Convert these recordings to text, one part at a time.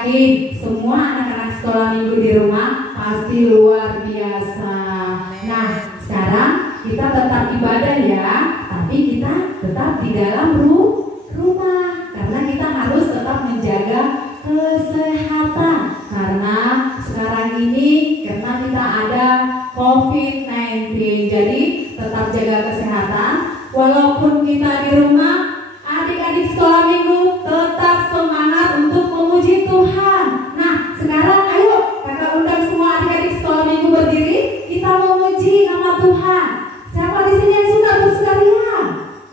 yakin semua anak-anak sekolah minggu di rumah pasti luar biasa. Nah, sekarang kita tetap ibadah ya, tapi kita tetap di dalam rumah karena kita harus tetap menjaga kesehatan. Karena sekarang ini karena kita ada COVID-19, jadi tetap jaga kesehatan. Walaupun kita di rumah, adik-adik sekolah minggu tetap semangat untuk memuji Tuhan. Nah, sekarang ayo kakak undang semua adik-adik sekolah minggu berdiri. Kita memuji nama Tuhan. Siapa di sini yang suka bersukaria?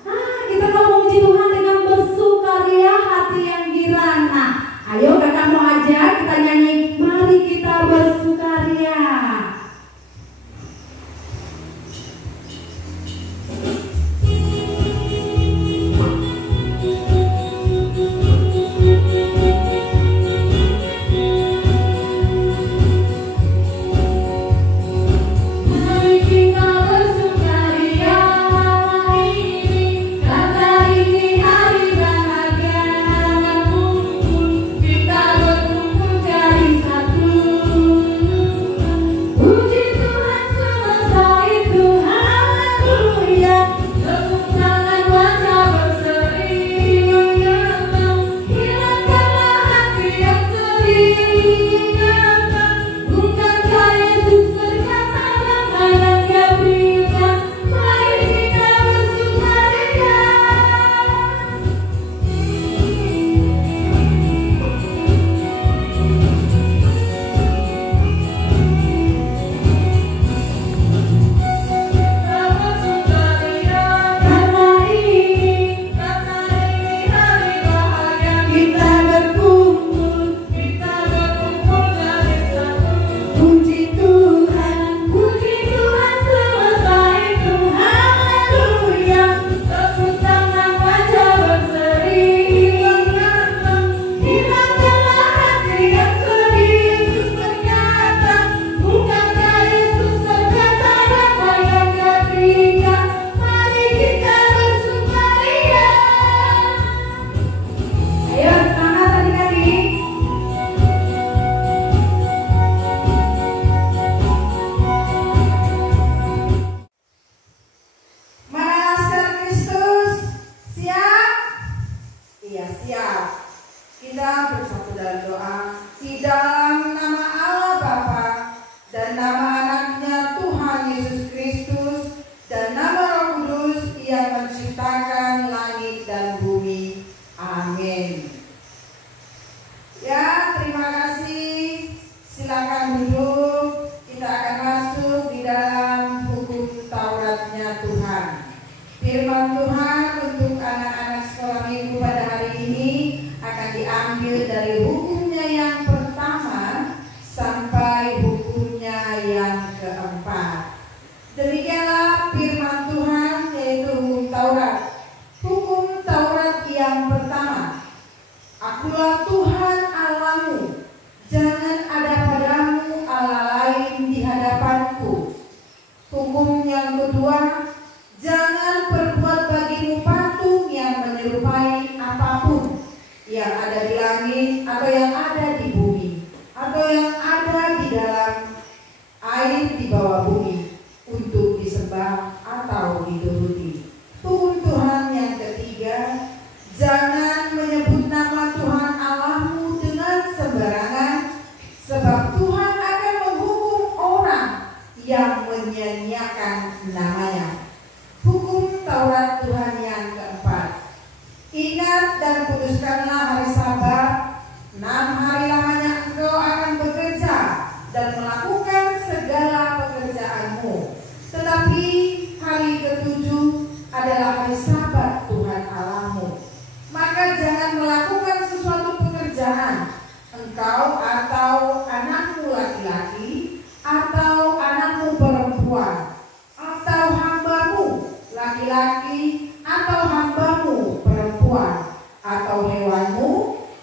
Nah, kita mau memuji Tuhan dengan bersukaria hati yang girang. Nah, ayo kakak mau ajak kita nyanyi. Mari kita bersukaria.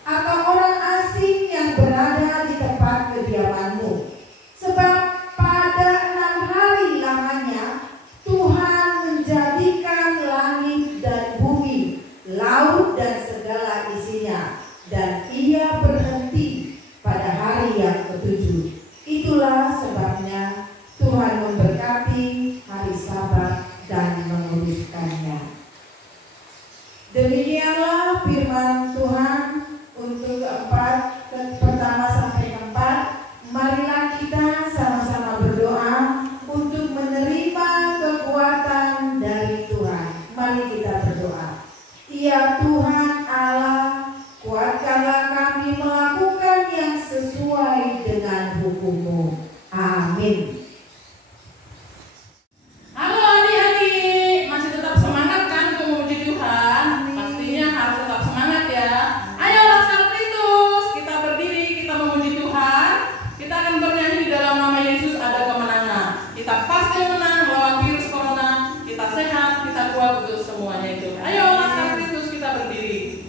Atau orang asing yang berada di tempat kediamanmu, setuju. Itulah sebabnya Tuhan memberkati hari Sabat dan menguduskannya. Demikianlah firman Tuhan untuk pertama sampai keempat. Marilah kita sama-sama berdoa untuk menerima kekuatan dari Tuhan. Mari kita berdoa. Ya Tuhan Allah, kuatkanlah kami melakukan yang sesuai dengan hukum-Mu. Amin. Halo adik-adik, masih tetap semangat kan untuk memuji Tuhan? Pastinya harus tetap semangat ya. Ayo Laskar Kristus, kita berdiri, kita memuji Tuhan. Kita akan bernyanyi di dalam nama Yesus ada kemenangan. Kita pasti menang melawan virus corona. Kita sehat, kita kuat untuk semuanya itu. Ayo Laskar Kristus, kita berdiri.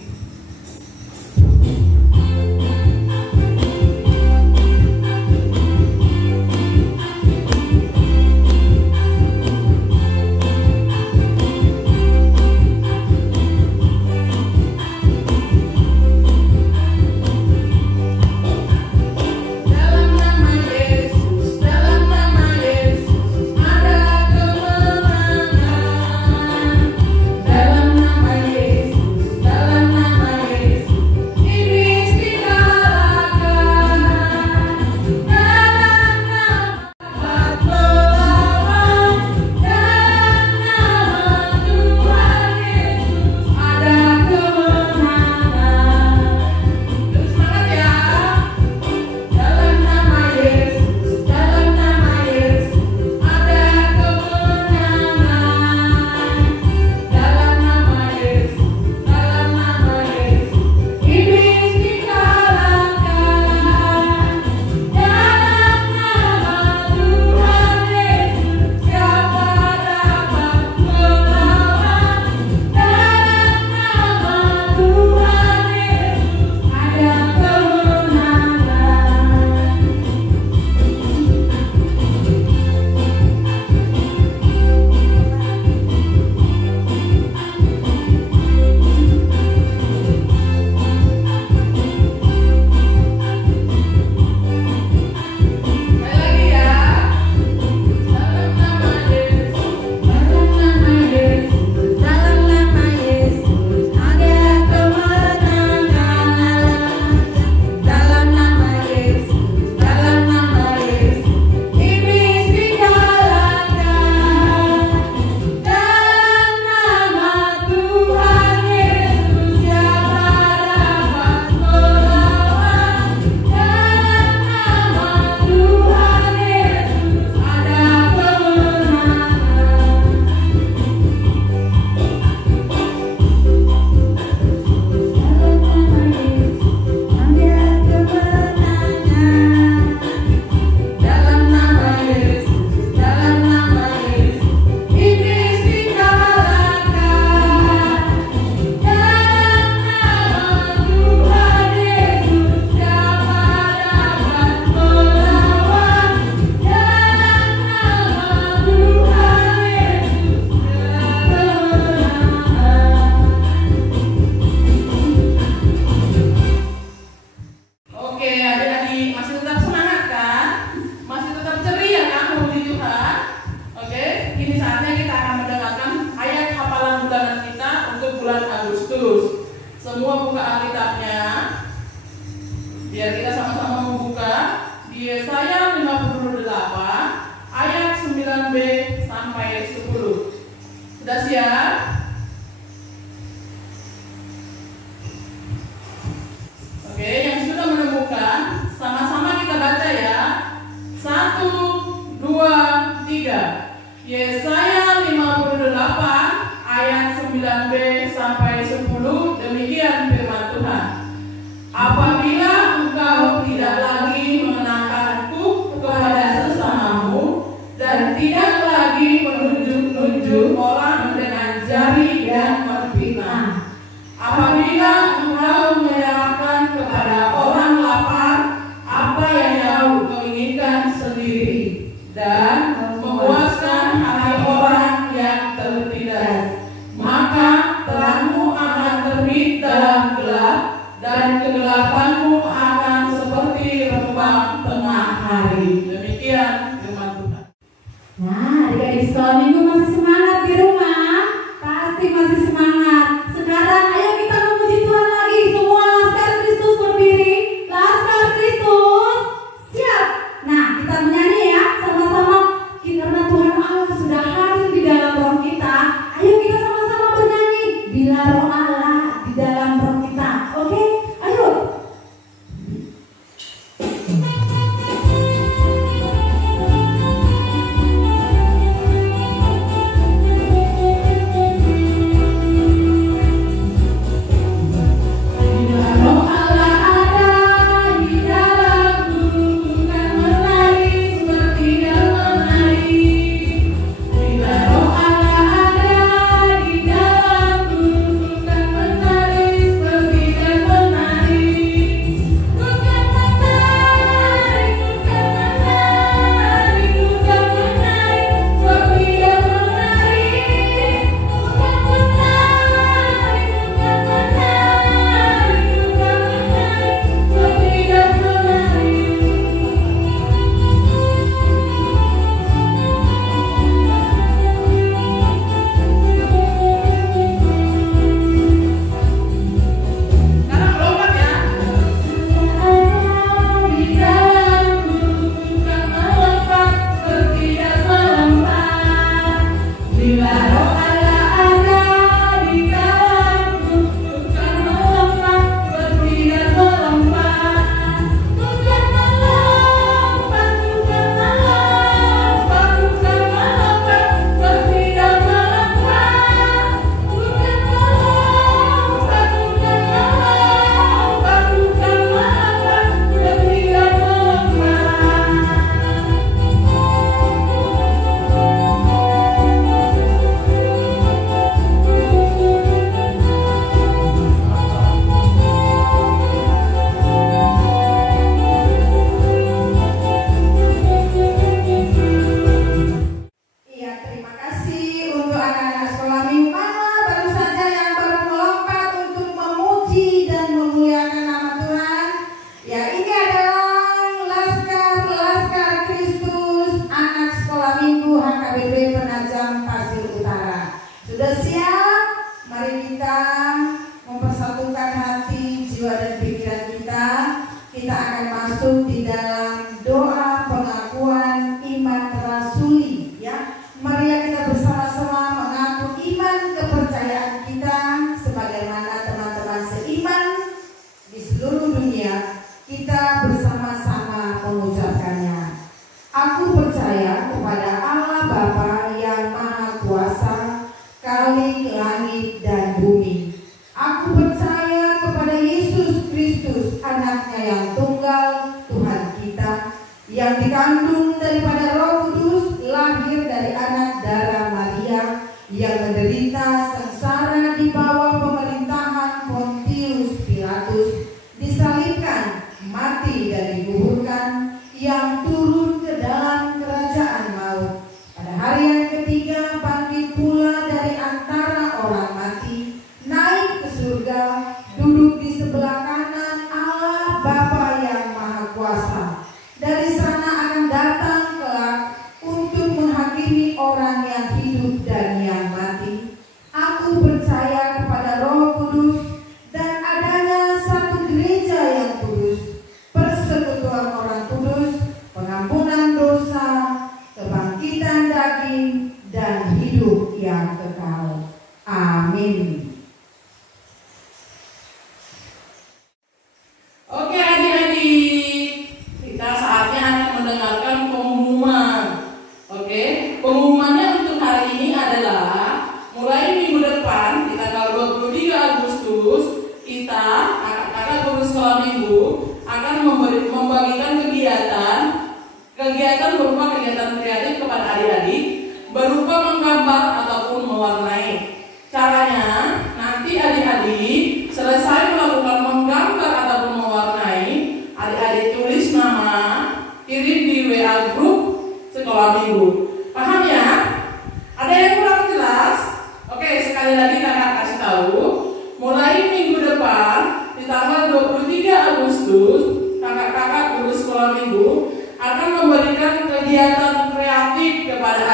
Semua buka Alkitabnya. Biar kita sama-sama membuka di Yesaya 58 ayat 9b sampai 10. Sudah siap? Oke, yang sudah menemukan sama-sama kita baca ya. 1, 2, 3. Yesaya 58 ayat 9b sampai 10. Demikian firman Tuhan. Apabila engkau tidak lagi mengenakan hukum kepada sesamamu dan tidak lagi menunjuk-nunjuk orang dengan jari dan memfitnah, apabila engkau menyerahkan kepada orang lapar apa yang kau inginkan sendiri dan memuaskan hati orang yang tertindas, maka terangmu akan terbit dalam gelap dan kegelapan hari. Demikian firman Tuhan. Nah, adik-adik sekolah minggu masih semangat di rumah? Pasti masih semangat. Sekarang ayo kita memuji Tuhan lagi. Semua Laskar Kristus berdiri. Laskar Kristus siap. Nah, kita menyanyi ya sama-sama. Karena Tuhan Allah sudah hadir di dalam roh kita. Ayo kita sama-sama bernyanyi. Bila roh Allah di dalam roh kita. Oke? Ayo. Mulai minggu depan di tanggal 23 Agustus kakak-kakak guru sekolah minggu akan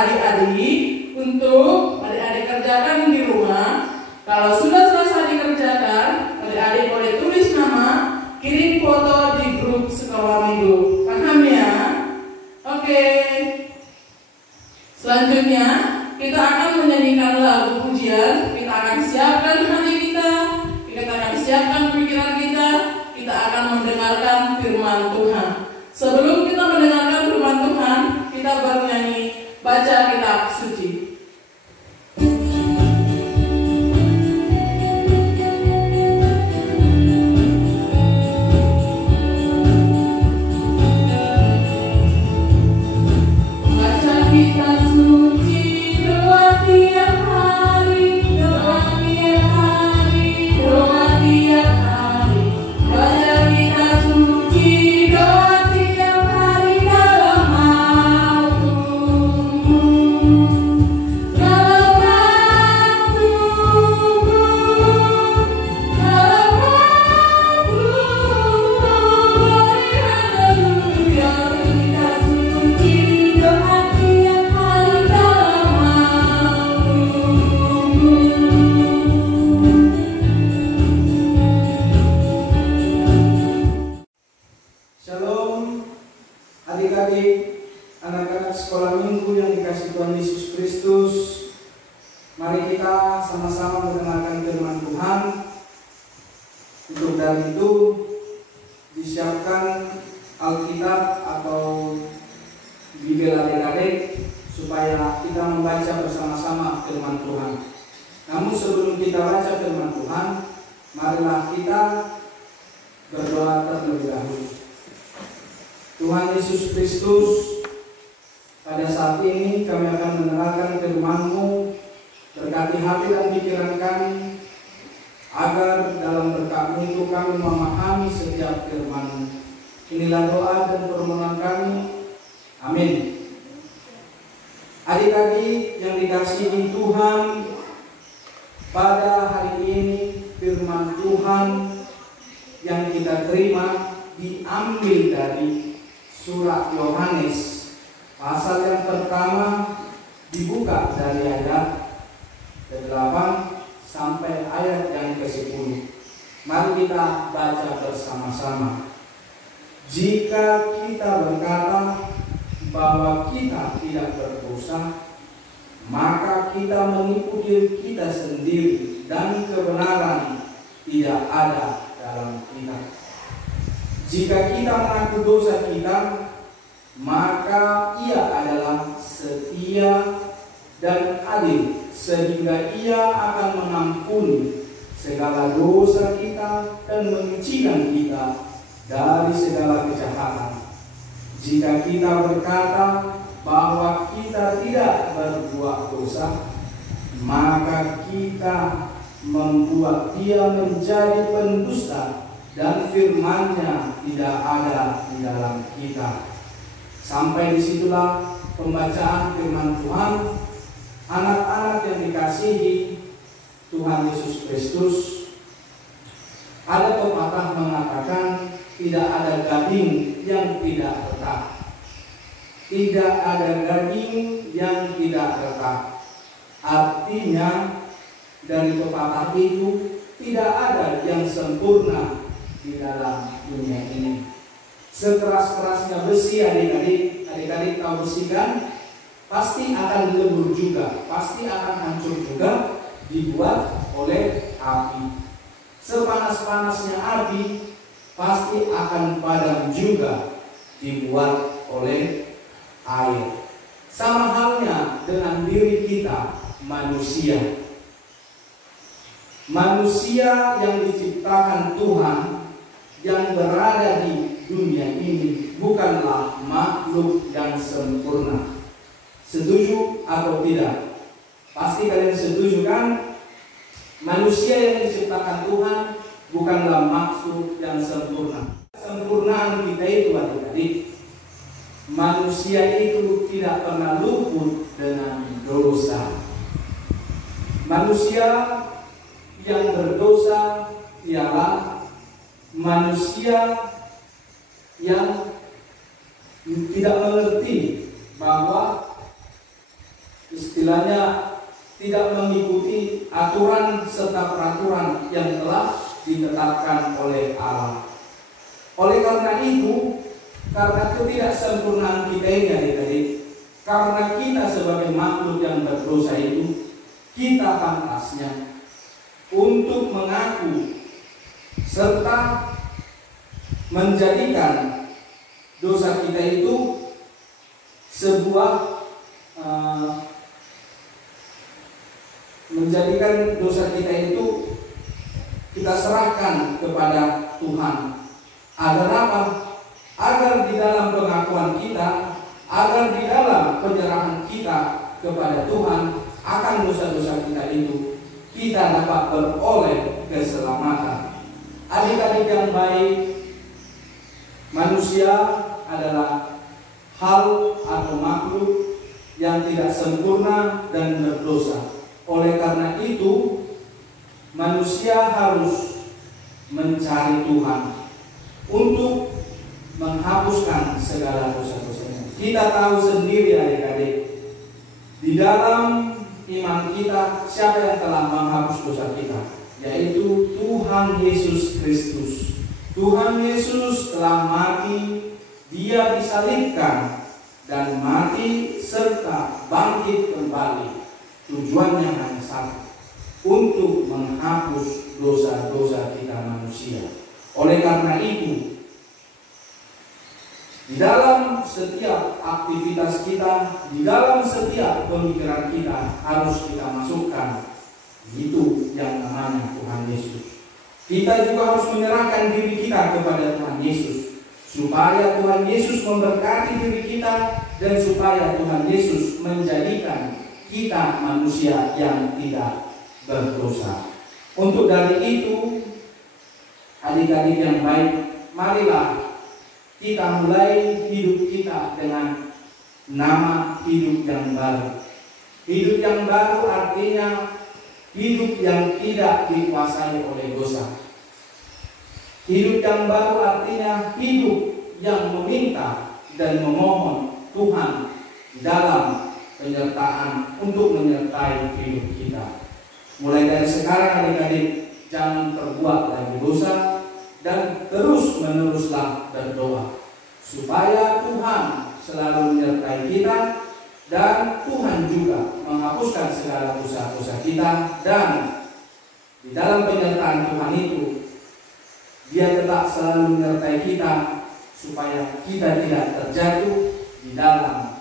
adik-adik untuk adik-adik kerjakan di rumah. Kalau sudah selesai dikerjakan, adik-adik boleh tulis nama, kirim foto di grup sekolah minggu. Paham ya? Oke. Selanjutnya kita akan menyanyikan lagu pujian. Kita akan siapkan hati kita akan siapkan pikiran kita akan mendengarkan firman Tuhan. Sebelum kita mendengarkan firman Tuhan, kita bernyanyi baca kitab suci. Baca kitab suci, doa tiap hari, doa tiap hari, doa tiap hari. Baca kitab suci, doa tiap hari dalam waktumu, dalam waktumu, dalam waktumu. Haleluya. Kitab suci, doa tiap hari dalam waktumu. Shalom adik-adik, anak-anak sekolah minggu yang dikasihi Tuhan Yesus Kristus. Mari kita sama-sama mendengarkan firman Tuhan. Untuk dari itu disiapkan Alkitab atau Bibel adik-adik supaya kita membaca bersama-sama firman Tuhan. Namun sebelum kita baca firman Tuhan, marilah kita berdoa terlebih dahulu. Tuhan Yesus Kristus, pada saat ini kami akan mendengarkan firman-Mu. Berkati hati dan pikiran kami, agar dalam berkat-Mu itu kami memahami setiap firman-Mu. Inilah doa dan permohonan kami. Amin. Adik-adik yang dikasihi Tuhan, pada hari ini firman Tuhan yang kita terima diambil dari Surat Yohanes pasal yang pertama, dibuka dari ayat ke-8 sampai ayat yang ke-10. Mari kita baca bersama-sama. Jika kita berkata bahwa kita tidak berdosa, maka kita menipu diri kita sendiri dan kebenaran tidak ada dalam kita. Jika kita mengaku dosa kita, maka Ia adalah setia dan adil, sehingga Ia akan mengampuni segala dosa kita dan menyucikan kita dari segala kejahatan. Jika kita berkata bahwa kita tidak berbuat dosa, maka kita membuat Dia menjadi pendusta dan firman-Nya tidak ada di dalam kita. Sampai disitulah pembacaan firman Tuhan. Anak-anak yang dikasihi Tuhan Yesus Kristus, ada pepatah mengatakan tidak ada gading yang tidak retak. Tidak ada gading yang tidak retak. Artinya dari pepatah itu tidak ada yang sempurna di dalam dunia ini. Sekeras-kerasnya besi, adik-adik tahu besi kan? Pasti akan lebur juga, pasti akan hancur juga, dibuat oleh api. Sepanas-panasnya api, pasti akan padam juga, dibuat oleh air. Sama halnya dengan diri kita, manusia. Manusia yang diciptakan Tuhan, yang berada di dunia ini, bukanlah makhluk yang sempurna. Setuju atau tidak? Pasti kalian setuju kan? Manusia yang diciptakan Tuhan bukanlah maksud yang sempurna. Kesempurnaan kita itu, adik-adik, manusia itu tidak pernah luput dengan dosa. Manusia yang berdosa ialah manusia yang tidak mengerti bahwa istilahnya tidak mengikuti aturan serta peraturan yang telah ditetapkan oleh Allah. Oleh karena itu, karena ketidaksempurnaan kita ini adik-adik, karena kita sebagai makhluk yang berdosa itu, kita pantasnya untuk mengaku serta menjadikan dosa kita itu sebuah menjadikan dosa kita itu kita serahkan kepada Tuhan. Agar apa? Agar di dalam pengakuan kita, agar di dalam penyerahan kita kepada Tuhan akan dosa-dosa kita itu, kita dapat beroleh keselamatan. Adik-adik yang baik, manusia adalah hal atau makhluk yang tidak sempurna dan berdosa. Oleh karena itu, manusia harus mencari Tuhan untuk menghapuskan segala dosa-dosanya. Kita tahu sendiri adik-adik, di dalam iman kita siapa yang telah menghapus dosa kita, yaitu Tuhan Yesus Kristus. Tuhan Yesus telah mati, Dia disalibkan dan mati serta bangkit kembali. Tujuannya hanya satu, untuk menghapus dosa-dosa kita manusia. Oleh karena itu, di dalam setiap aktivitas kita, di dalam setiap pemikiran kita, harus kita masukkan itu yang namanya Tuhan Yesus. Kita juga harus menyerahkan diri kita kepada Tuhan Yesus, supaya Tuhan Yesus memberkati diri kita, dan supaya Tuhan Yesus menjadikan kita manusia yang tidak berdosa. Untuk dari itu, adik-adik yang baik, marilah kita mulai hidup kita dengan nama hidup yang baru. Hidup yang baru artinya hidup yang tidak dikuasai oleh dosa. Hidup yang baru artinya hidup yang meminta dan memohon Tuhan dalam penyertaan untuk menyertai hidup kita. Mulai dari sekarang adik-adik, jangan terbuat lagi dosa, dan terus meneruslah berdoa supaya Tuhan selalu menyertai kita, dan Tuhan juga menghapuskan segala dosa-dosa kita, dan di dalam penyertaan Tuhan itu Dia tetap selalu menyertai kita supaya kita tidak terjatuh di dalam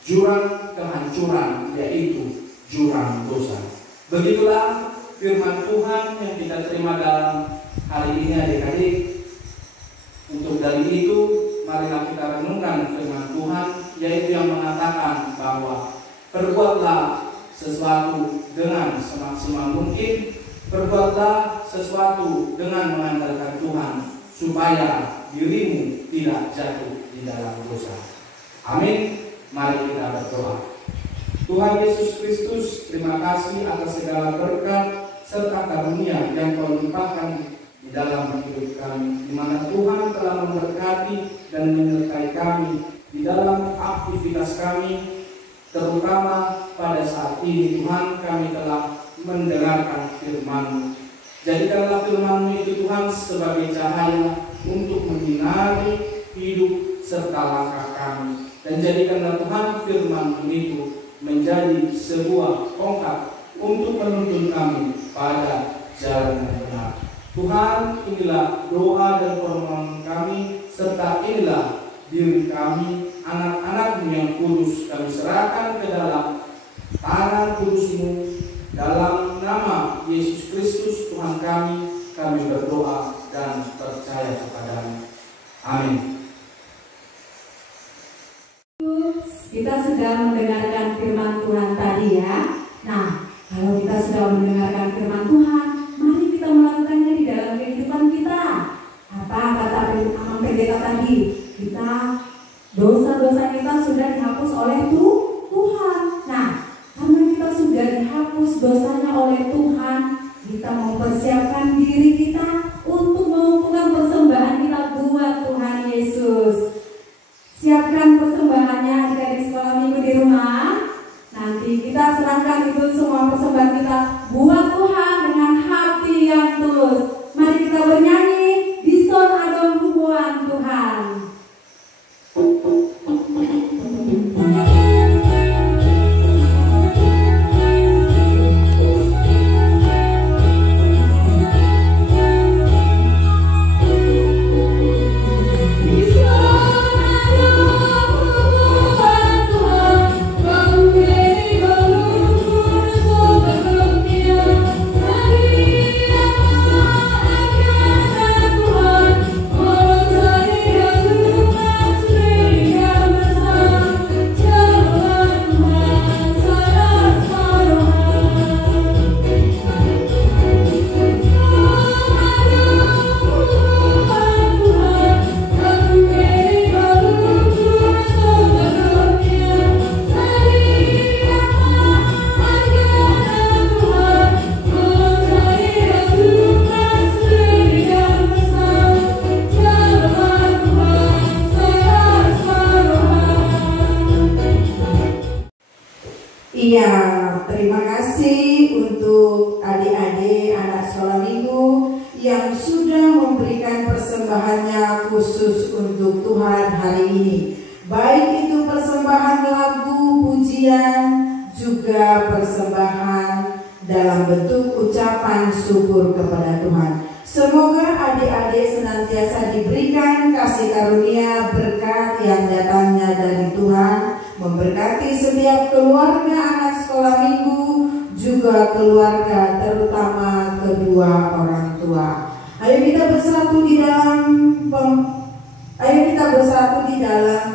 jurang kehancuran, yaitu jurang dosa. Begitulah firman Tuhan yang kita terima dalam hari ini adik-adik. Untuk dari itu, marilah kita renungkan firman Tuhan, yaitu yang mengatakan bahwa perbuatlah sesuatu dengan semaksimal mungkin, perbuatlah sesuatu dengan mengandalkan Tuhan, supaya dirimu tidak jatuh di dalam dosa. Amin. Mari kita berdoa. Tuhan Yesus Kristus, terima kasih atas segala berkat serta karunia yang Kau limpahkan di dalam hidup kami, di mana Tuhan telah memberkati dan menyertai kami di dalam aktivitas kami, terutama pada saat ini. Tuhan, kami telah mendengarkan firman-Mu. Jadikanlah firman-Mu itu Tuhan sebagai cahaya untuk menyinari hidup serta langkah kami, dan jadikanlah Tuhan firman-Mu itu menjadi sebuah tongkat untuk menuntun kami pada jalan yang benar. Tuhan, inilah doa dan permohonan kami, serta inilah diri kami, anak-anak-Mu yang kudus, kami serahkan ke dalam tangan kudus-Mu. Dalam nama Yesus Kristus Tuhan kami berdoa dan percaya kepada-Mu. Amin. Kita sudah mendengarkan firman Tuhan tadi ya. Nah, kalau kita sudah mendengarkan firman Tuhan, mari kita melakukannya di dalam kehidupan kita. Apa kata Amang Pendeta tadi? Kita, dosa-dosa kita sudah dihapus oleh Tuhan. Nah, karena kita sudah dihapus dosanya oleh Tuhan, kita mempersiapkan diri kita untuk mengumpulkan persembahan kita buat Tuhan Yesus. Siapkan persembahannya adik-adik sekolah minggu di rumah. Nanti kita serahkan itu semua persembahan kita buat Tuhan dengan hati yang tulus. Mari kita bernyanyi di son adon hubungan Tuhan. Iya, terima kasih untuk adik-adik anak sekolah minggu yang sudah memberikan persembahannya khusus untuk Tuhan hari ini. Baik itu persembahan lagu, pujian, juga persembahan dalam bentuk ucapan syukur kepada Tuhan. Semoga adik-adik senantiasa diberikan kasih karunia berkat yang datangnya dari Tuhan, memberkati setiap keluarga anak sekolah minggu, juga keluarga terutama kedua orang tua. Ayo kita bersatu di dalam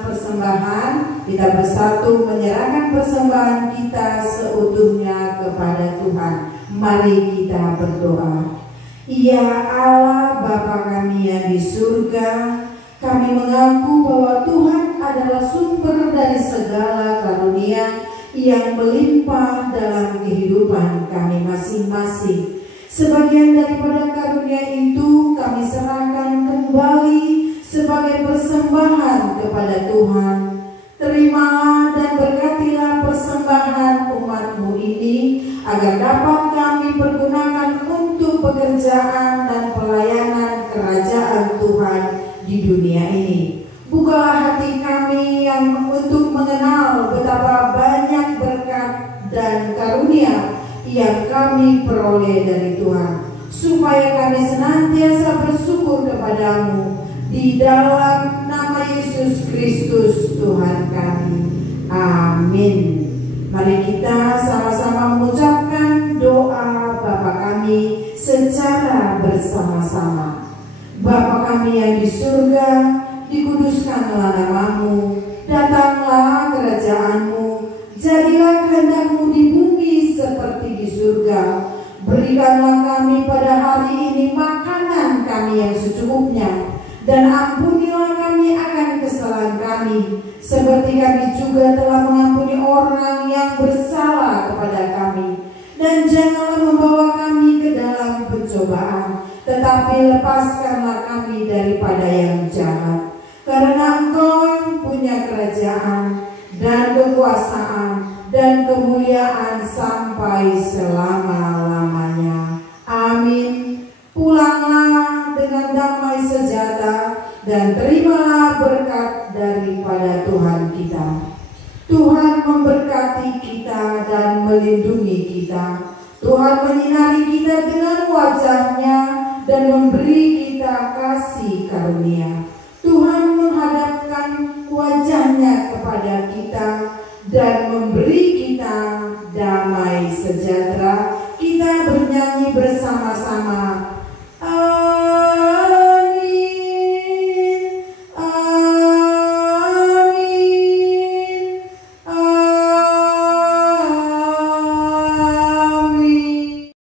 persembahan. Kita bersatu menyerahkan persembahan kita seutuhnya kepada Tuhan. Mari kita berdoa. Ya Allah Bapa kami yang di surga, kami mengaku bahwa Tuhan adalah sumber dari segala karunia yang melimpah dalam kehidupan kami masing-masing. Sebagian daripada karunia itu kami serahkan kembali sebagai persembahan kepada Tuhan. Terimalah dan berkatilah persembahan umat-Mu ini, agar dapat kami pergunakan untuk pekerjaan dan pelayanan kerajaan Tuhan di dunia ini. Bukalah hati kami yang untuk mengenal betapa banyak berkat dan karunia yang kami peroleh dari Tuhan, supaya kami senantiasa bersyukur kepadamu di dalam nama Yesus Kristus Tuhan kami. Amin. Mari kita sama-sama mengucapkan doa Bapa kami secara bersama-sama. Bapa kami yang di surga, dikuduskanlah namamu, datanglah kerajaanmu, jadilah kehendak-Mu di bumi seperti di surga. Berikanlah kami pada hari ini makanan kami yang secukupnya, dan ampunilah kami akan kesalahan kami, seperti kami juga telah mengampuni orang yang bersalah kepada kami. Dan janganlah membawa kami ke dalam pencobaan, tetapi lepaskanlah kami daripada yang jahat. Karena Engkau punya kerajaan dan kekuasaan dan kemuliaan sampai selama-lamanya. Amin. Pulanglah dengan damai sejahtera dan terimalah berkat daripada Tuhan kita. Tuhan memberkati kita dan melindungi kita. Tuhan menyinari kita dengan wajah-Nya dan memberi kita kasih karunia.